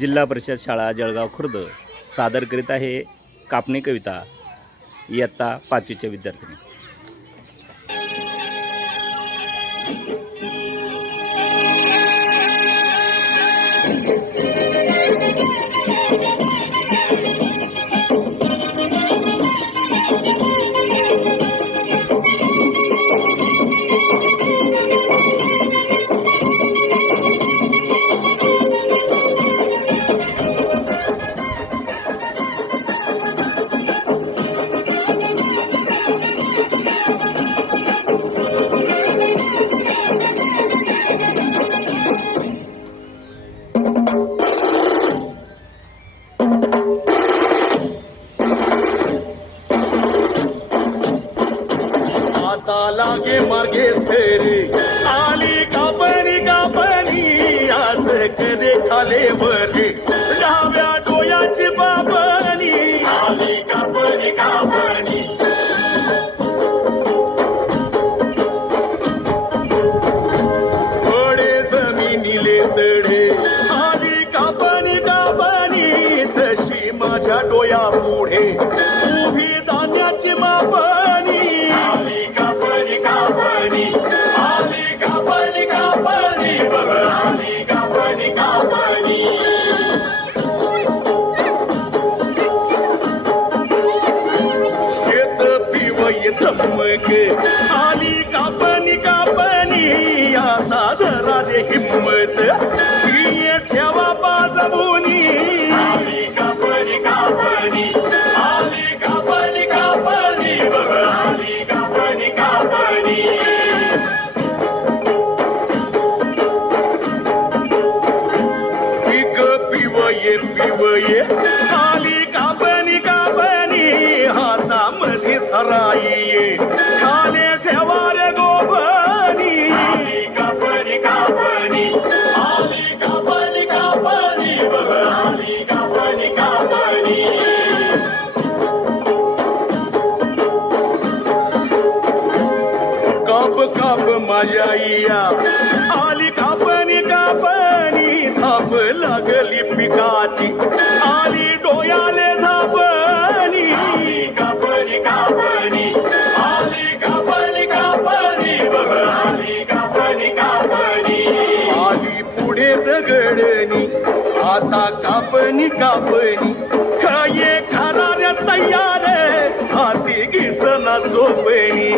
जिल्हा परिषद शाळा जळगाव खुर्द सादर करीत आहे कापणी कविता इयत्ता पाचवीच्या विद्यार्थ्यांनी लागे मार्गे सेरे. आली कापणी कापणी आज कधी खाले वरे. डाव्या डोळ्याची बाबणी आली कापणी कापणी. थोडे जमिनीले तडे चमक आली कापणी कापणी आता धरा रे हिम्मत ही ठेवा बाजबुनी. आली कापणी कापणी आली कापणी कापणी बघ आली कापणी कापणी. पिक पिवये पिवये. थाप माझ्या आईया. आली कापणी कापणी थाप लागली पिकाची. आली डोयाले झापणी. कापणी कापणी आली कापणी कापणी आली कापणी आली पुढे रगडणी आता कापणी कापणी. काय खाणाऱ्या तयार हाती घिसना झोपणी.